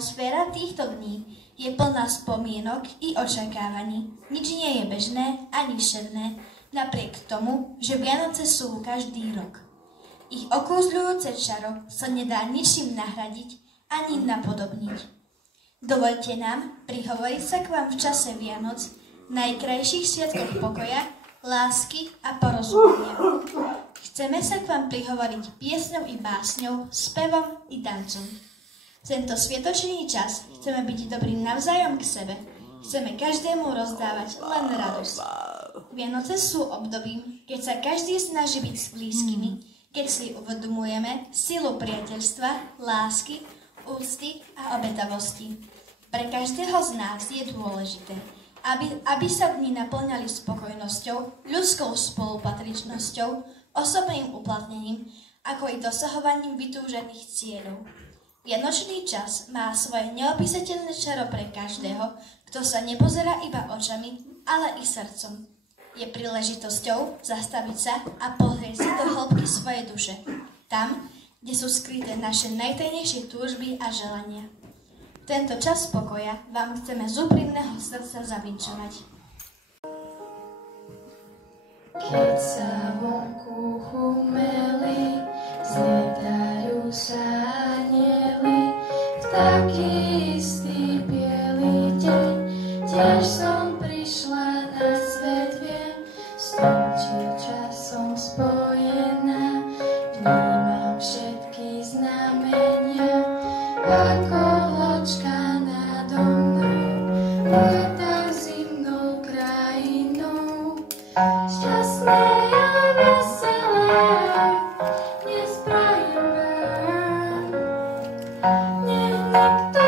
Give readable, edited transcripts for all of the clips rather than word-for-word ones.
Atmosféra týchto dní je plná spomienok i očakávaní. Nič nie je bežné ani všedné, napriek tomu, že Vianoce sú každý rok. Ich okúzľujúce čaro sa nedá ničím nahradiť ani napodobniť. Dovoľte nám prihovoriť sa k vám v čase Vianoc, najkrajších sviatkoch pokoja, lásky a porozumenia. Chceme sa k vám prihovoriť piesňou i básňou, spevom i tancom. V tento sviatočný čas chceme byť dobrí navzájom k sebe. Chceme každému rozdávať len radosť. Vianoce sú obdobím, keď sa každý snaží byť s blízkymi, keď si uvedomujeme silu priateľstva, lásky, úcty a obetavosti. Pre každého z nás je dôležité, aby sa dni naplňali spokojnosťou, ľudskou spolupatričnosťou, osobným uplatnením, ako i dosahovaním vytúžených cieľov. Vianočný čas má svoje neopísateľné čaro pre každého, kto sa nepozerá iba očami, ale i srdcom. Je príležitosťou zastaviť sa a pozrieť si do hĺbky svojej duše, tam, kde sú skryté naše najtajnejšie túžby a želania. V tento čas pokoja vám chceme z úprimného srdca zavinčovať. Keď sa vonku chumeli, zlietajú sa anjeli, v taký istý bielý deň, tiež som prišla na svet, viem, s tým, či časom spojená, vnímam všetky znamenia, ako loďka nado mnou, lieta zimnou krajinou. Šťastné a veselé dnes prajem vám, nech nikto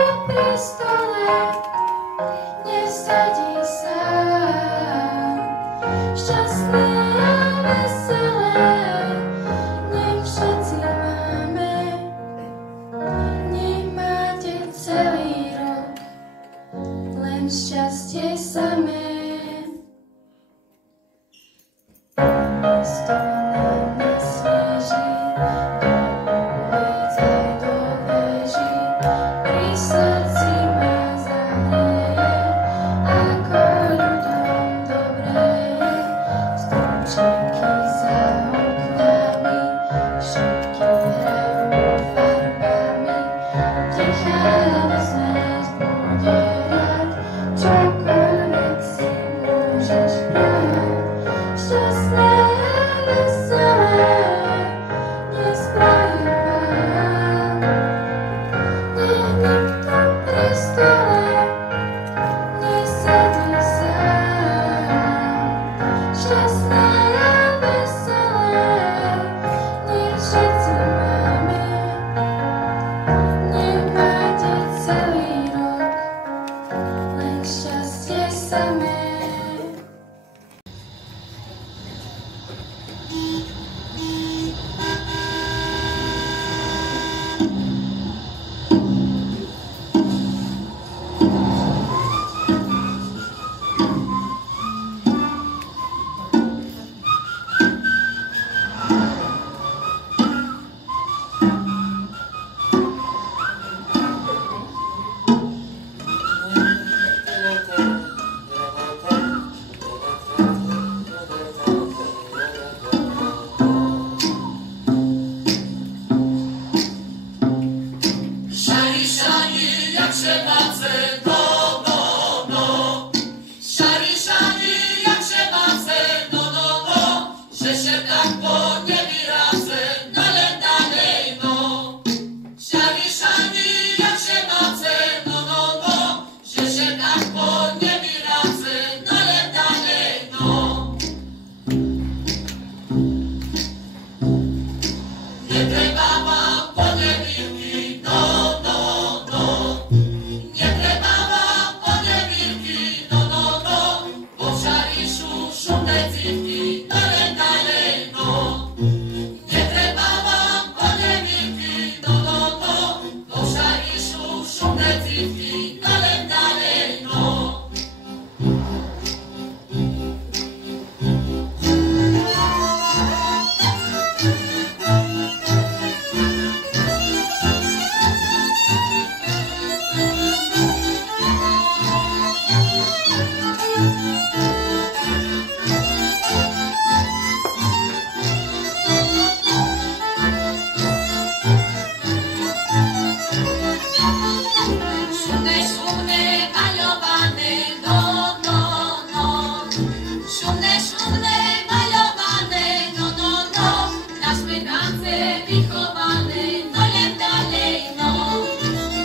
smetance vychované, no len dalej, no.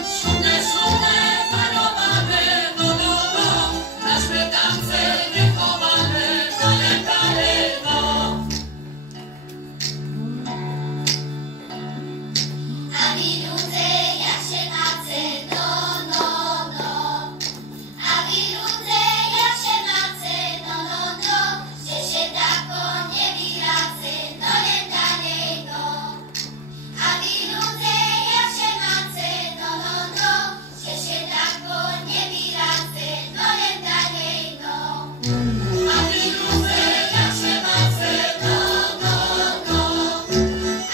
Šumné, šumné, parovavé, no, no, no, na smetance vychované, no len dalej, no. A vy ľudé, jak się macie, no, no, no. A vy ľudé, jak się macie, no, no, no, že się tako nie wyrazy, no len dalej, no. A vy ľudé, jak się macie, no, no, no, že się tako nie wyrazy, no len dalej, no. A vy ľudé, jak się macie, no, no, no.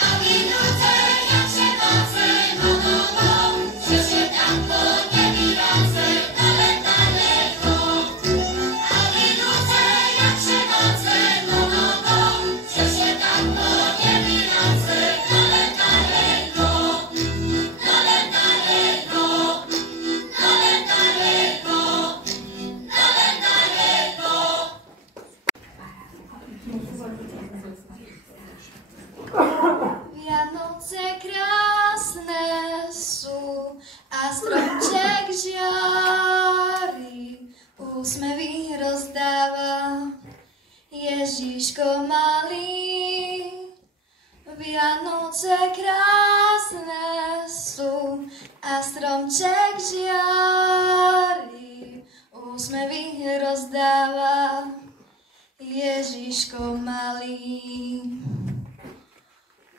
A vy ľudé, jak się macie, no, no, no, že się tako nie wyrazy, no len dalej, no. A vy ľudé, jak się macie, no, no, no, že się tako nie wyrazy, no len dalej, no. No len dalej, no. No len dalej, no. No len dalej, no. Vianoce krásne sú a stromček žiari, úsmevy rozdáva Ježiško malý. Vianoce krásne sú a stromček žiari, úsmevy rozdáva Ježiško malý.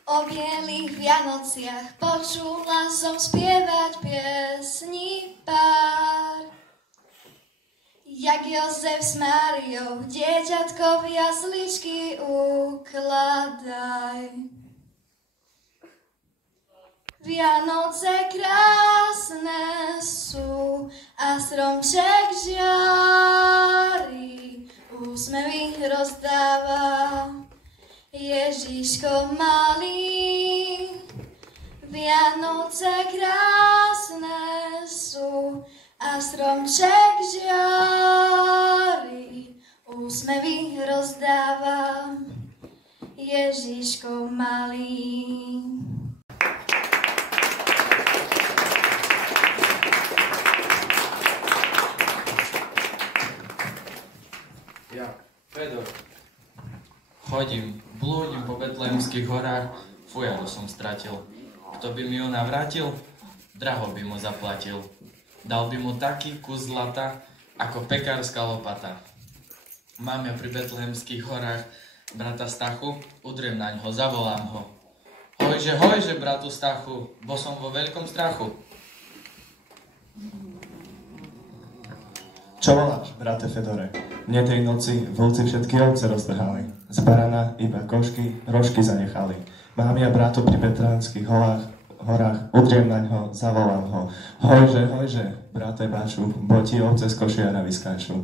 O bielých Vianociach počula som spievať piesni pár. Jak Jozef s Máriou dieťatko v jasličky ukladaj. Vianoce krásne sú a stromček žiari, úsmevy rozdáva Ježiško malý. Vianoce krásne sú a stromček žiari, úsmevy rozdáva Ježiško malý. Ja, Fedor. Chodím, blúdim po Betlehemských horách, fujaru som stratil. Kto by mi ju navrátil? Draho by mu zaplatil. Dal by mu taký kus zlata, ako pekárska lopata. Mám ja pri Betlehemských horách brata Stachu, udriem naňho, zavolám ho. Hojže, bratu Stachu, bo som vo veľkom strachu. Čo voláš, brate Fedore? Mne tej noci vlci všetky ovce roztrhali. Z barana iba košky, rožky zanechali. Mám ja brato pri Betlehemských horách, udriem naňho, zavolám ho. Hojže, brate Baču, bo ti ovce z košiara vyskáču.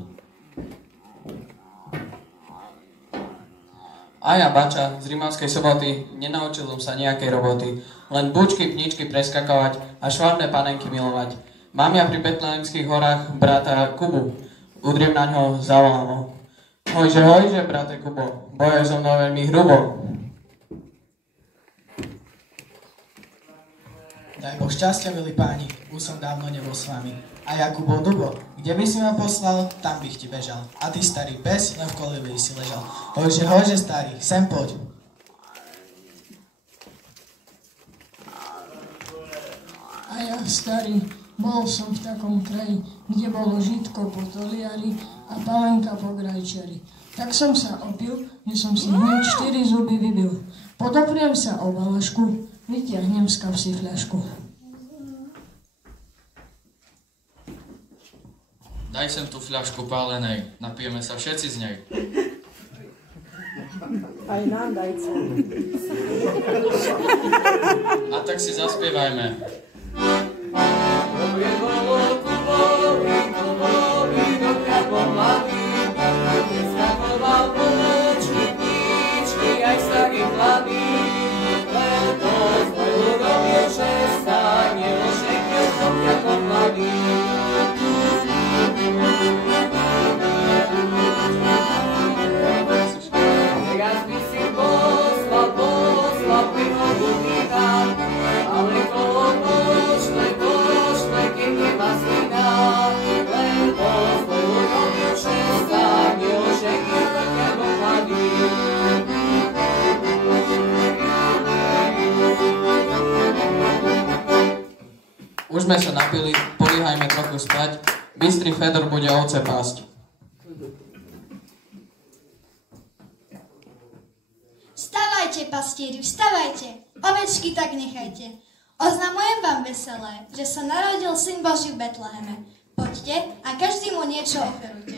A ja, Bača, z Rimavskej Soboty, nenaučil som sa nejakej roboty, len bučky, pničky preskakovať a švarné panenky milovať. Mám ja pri Betlehemských horách brata Kubu, udriem na ňo, zavolám ho. Hojže, brate Kubo, bojuje so mnou veľmi hrubo. Daj Boh šťastia, milí páni, už som dávno nebol s vami. A Jakubo Dubo, kde by si ma poslal, tam bych ti bežal. A ty, starý pes, len v kolibri si ležal. Hojže, starý, sem poď. A ja, starý, bol som v takom kraji, kde bolo žitko po toliari a palenka po grajčari. Tak som sa opil, že som si hneď 4 zuby vybil. Podopriem sa o balašku, vytiahnem z kapsy fľašku. Daj sem tú fľašku pálenej, napijeme sa všetci z nej. Aj nám dajte. A tak si zaspievajme. Teraz by si poslal Už sme sa napili, políhajme trochu spať. Bystrý Fedor bude ovce pásť. Vstavajte, pastieri, vstavajte! Ovečky tak nechajte. Oznamujem vám veselé, že sa narodil Syn Boží v Betleheme. Poďte a každý mu niečo oferujte.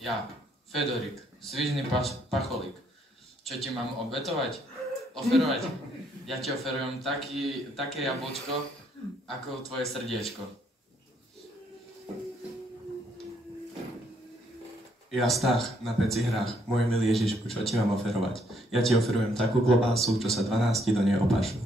Ja, Fedorik, svižný pacholík. Čo ti mám obetovať? Oferovať? Ja ti oferujem také jablčko, ako tvoje srdiečko. Ja Stach na peci hrách, môj milý Ježišku, čo ti mám oferovať? Ja ti oferujem takú klobásu, čo sa 12 do nej opašujú.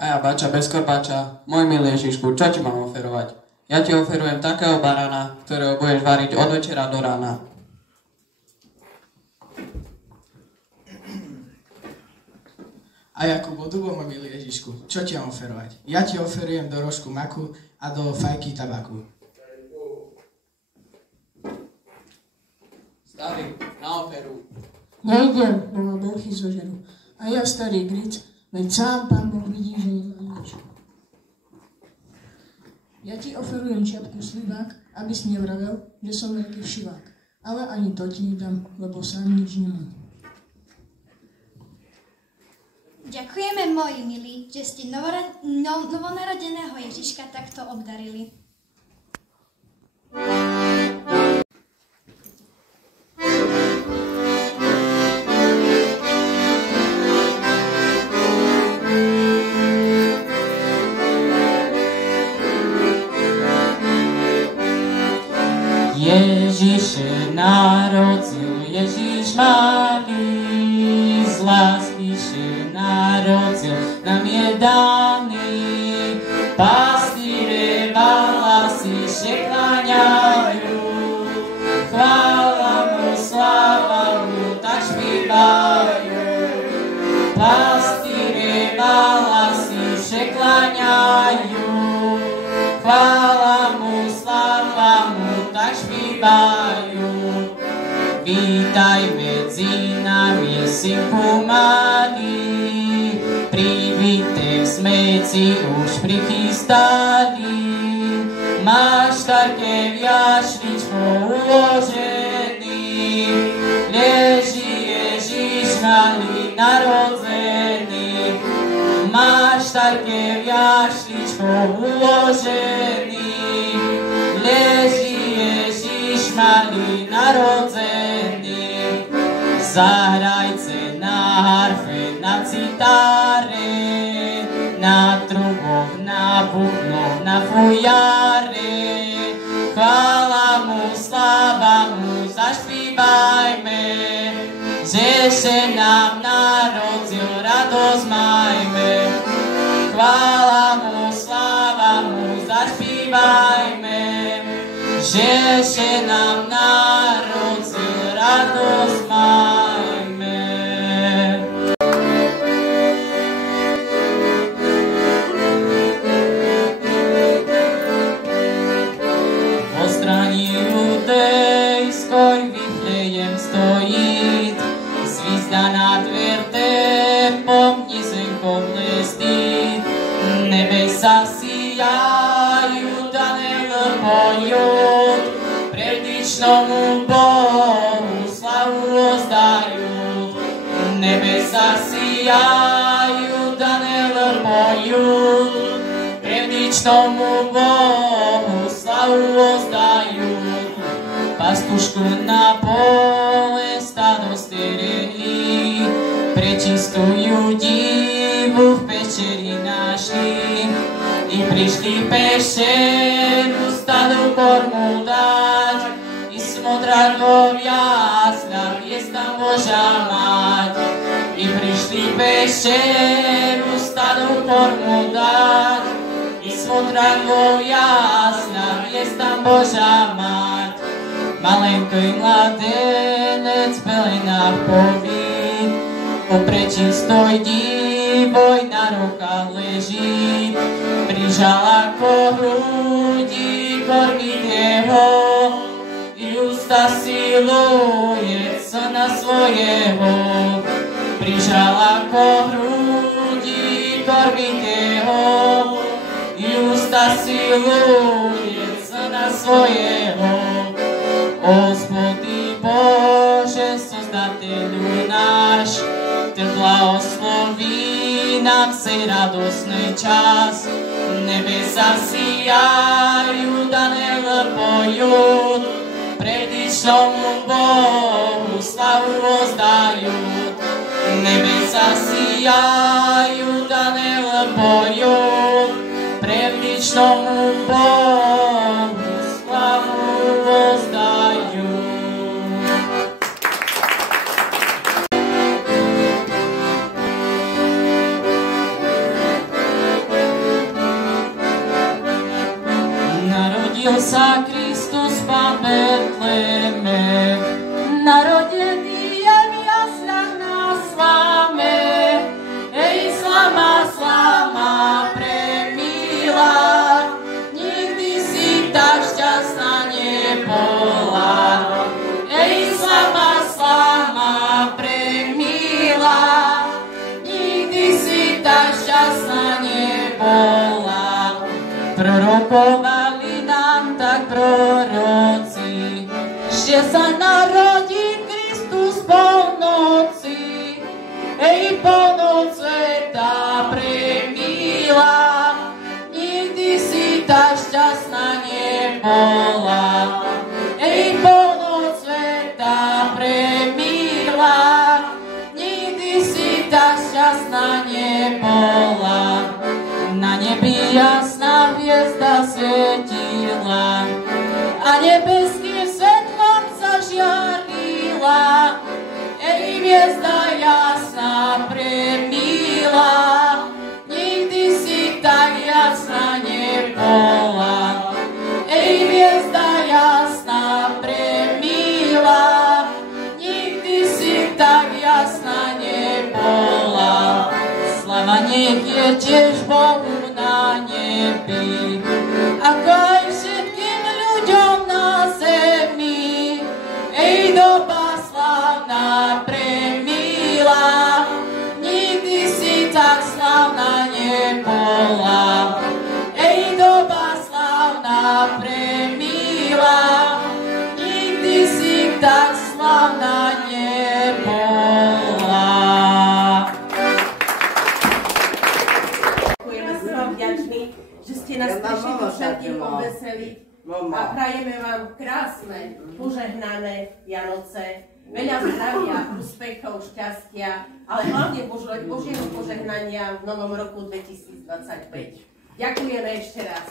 A ja, bača bez korbáča, môj milý Ježišku, čo ti mám oferovať? Ja ti oferujem takého barana, ktorého budeš variť od večera do rána. A Jakub Dubo, môj milý Ježišku, čo ti mám oferovať? Ja ti oferujem do rožku maku a do fajky tabaku. Starý, na operu. Nejdem, bo ma belchy zožerú. A ja starý gric, veď sám Pán Boh vidí, že nemám nič. Ja ti oferujem čiapku slivák, aby si nevravel, že som veľký všivák. Ale ani to ti nedám, lebo sám nič nemám. Ďakujeme, moji milí, že ste novonarodeného Ježiška takto obdarili. Ježiš narodil, Ježiš malý, z lásky narodil, nám je daný. Pastýre hlasy še kláňajú, chvála mu, sláva mu, tak špívajú. Pastýre hlasy še kláňajú, chvála mu, sláva mu, tak špívajú. Vítaj medzi nami, synku malý, privítek sme ti už prichystali. Máš také v jašličko uložený, leží Ježiš malý narodzený. Máš také v jašličko uložený, leží Ježiš malý narodzený. Zahrajte na harfe, na citáre, na truboch, na bubnoch, na fujare. Chvála mu, sláva mu, zašpívajme, že se nám narodil, radosť majme. Chvála mu, sláva mu, zašpívajme, že se nám narodil, radosť majme. Po straní judejskoj Viflejem stojí, zvizda nad vertepom nizenko blestí. Nebesa sijajú, danel pojú, predvičnomu Bohu slavu ozdajú. Nebesa sijajú, danel pojú, predvičnomu Bohu slavu ozdajú. Pastušku na pole stádo sterehli, prečistую divu v pečeri našli. I prišli pešeru stádu kormu dať, i smodrať vo jasľach, jest tam Božia mať. I prišli pešeru stádu kormu dať, i smodrať vo jasľach, jest tam Božia mať. Malenký mladenec v pelenách poví, oprečí stoj divoj na rukách leží. Prižala ko hrudi kormiť jeho, i ústa siluje syna svojho, prižal ako hrudi korbitého, Eustasiluj syna svojho. Господи Боже, Создателю наш, Ты благослови нам сей радостный час. Небеса сияют, ангелы поют, предвечному Богу славу воздают. Небеса сияют, ангелы поют, предвечному Богу славу воздают. Narodился Kristus Pán Betleme, narodený je v jaslách na sláme. Ej, slama, slama, premila, nikdy si tak šťastná nebola. Ej, slama, slama, premila, nikdy si tak šťastná nebola. Prorokovali nám tak proroci, že sa narodí Kristus polnoci. Ej, polnoc sveta premila, nikdy si tak šťastná nebola. Ej, polnoc sveta premila, nikdy si tak šťastná nebola. Na nebi jasná hviezda svietila a nebeským svetlom zažiarila. Ej, hviezda jasná premila, nikdy si tak jasná nebola. Ej, hviezda jasná premila, nikdy si tak jasná nebola. Slava nech je tiež Bohu na nebi, ako aj všetkým ľuďom na zemi. Ej, doba slávna premila, nikdy si tak slávna nebola. Ej, doba slávna premila, nikdy si tak slávna nebola. Že ste nás prišli tu všetkých poveseliť a prajeme vám krásne, požehnané Vianoce, veľa zdravia, úspechov, šťastia, ale hlavne Božieho požehnania v novom roku 2025. Ďakujeme ešte raz.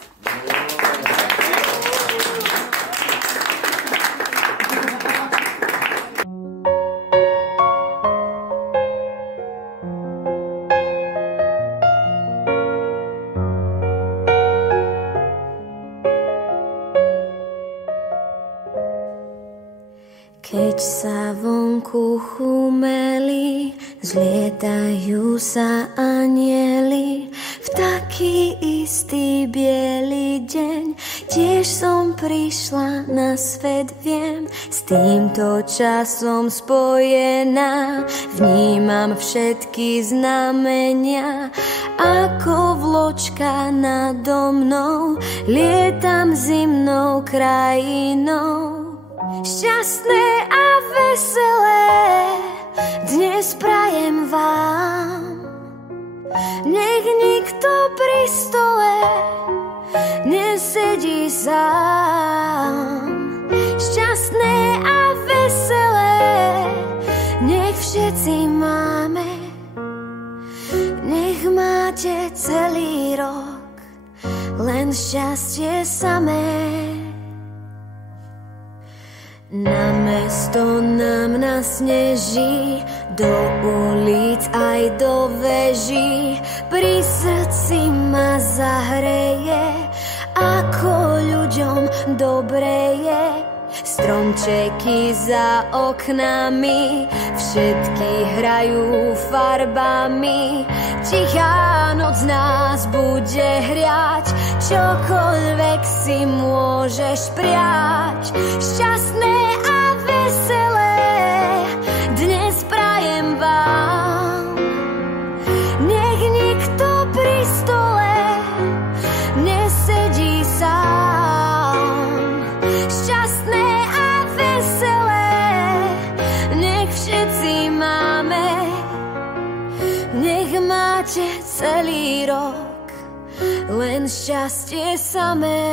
Keď sa vonku chumeli, zlietajú sa anjeli, v taký istý biely deň tiež som prišla na svet, viem, s týmto časom spojená, vnímam všetky znamenia, ako vločka nado mnou, lietam zimnou krajinou. Šťastné a veselé dnes prajem vám, nech nikto pri stole nesedí sám. Šťastné a veselé nech všetci máme, nech máte celý rok len šťastie samé. Na mesto nám nasneží, do ulic aj do veží, pri srdci ma zahreje, ako ľuďom dobre je. Stromčeky za oknami, všetky hrajú farbami, tichá noc nás bude hriať, čokoľvek si môžeš priať. Šťastné a veselé máte celý rok, len šťastie samé.